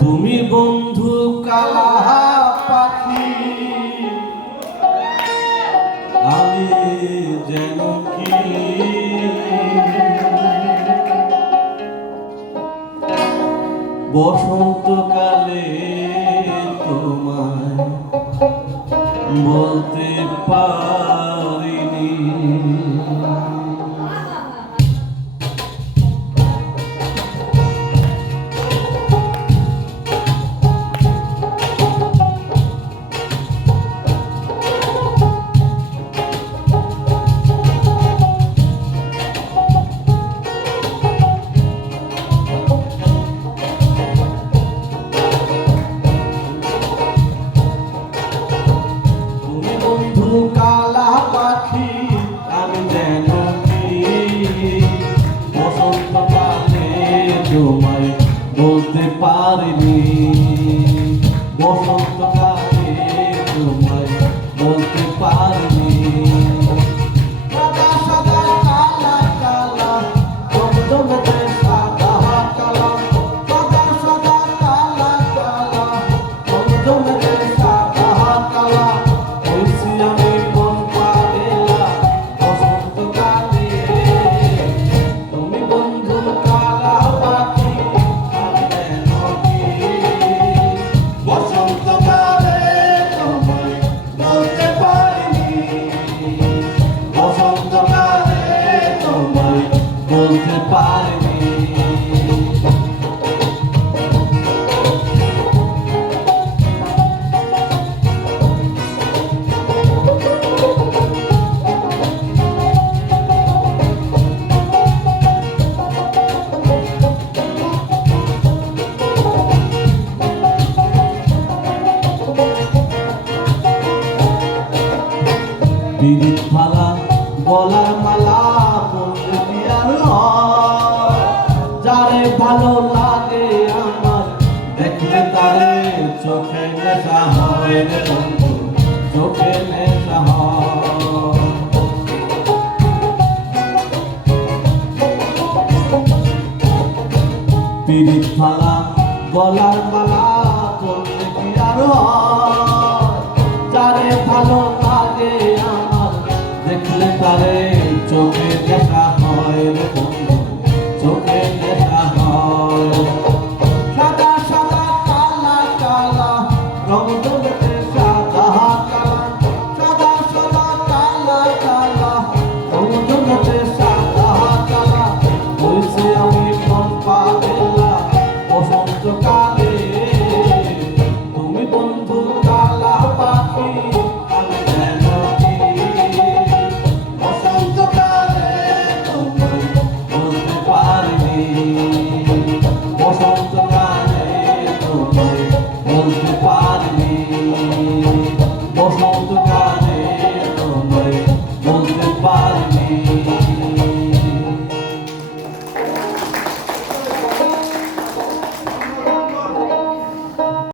তুমি বন্ধু কালা পাখি, আমি যেন কি বসন্তকালে তোমায় বলতে পারিনি। কালা পাখি আমি যেন কি বসন্তকালে তোমায় বলতে পারিনি, বসন্তকালে তোমায় বলতে পারিনি। সাদা সাদা কালা কালা জমজমেতে সাদা কালা, সাদা সাদা কালা কালা জমজমেতে সাদা কালা। বলতে পারিনি। বিরিত ফালা গলার মালা বলতে কি আর হয়? যারে ভালো লাগে আমার দেখলে তারে চোখে নেশা হয় রে বন্ধু, চোখে নেশা হয়। বিরিত ফালা গলার মালা বলতে কি আর হয়?